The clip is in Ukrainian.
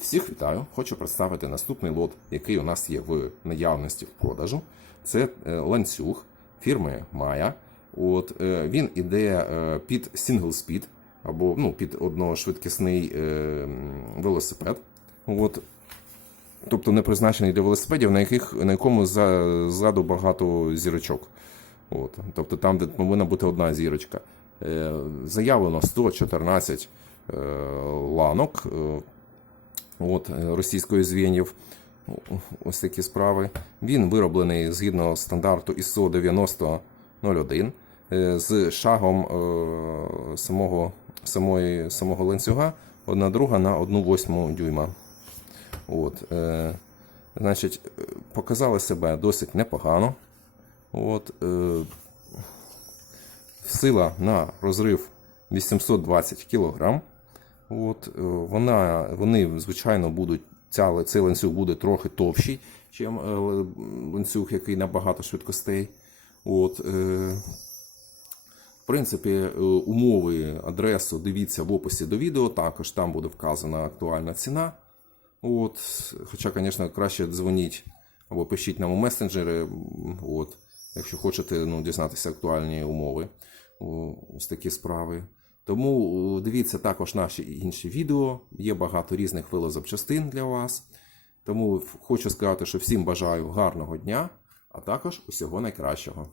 Всіх вітаю! Хочу представити наступний лот, який у нас є в наявності в продажу. Це е, ланцюг фірми Maya. От, е, він іде е, під single speed або ну, під одношвидкісний велосипед. От, тобто не призначений для велосипедів, на, яких, на якому ззаду багато зірочок. От, тобто там, де повинна бути одна зірочка. Заявлено 114 е, ланок. От, е, російської звенів. Ось такі справи. Він вироблений згідно стандарту ISO 9001 е, з шагом е, самого, самої, самого ланцюга одна друга на 1 восьму дюйма. От, значить, показали себе досить непогано. От, сила на розрив 820 кг. От, е, вона, вони, звичайно, будуть, ця, цей ланцюг буде трохи товщий, ніж ланцюг, який на багато швидкостей. От, е, в принципі, е, умови, адресу дивіться в описі до відео, також там буде вказана актуальна ціна. От, хоча, звісно, краще дзвоніть або пишіть нам у месенджери, от, якщо хочете ну, дізнатися актуальні умови. Ось такі справи. Тому дивіться також наші інші відео. Є багато різних велозапчастин для вас. Тому хочу сказати, що всім бажаю гарного дня, а також усього найкращого.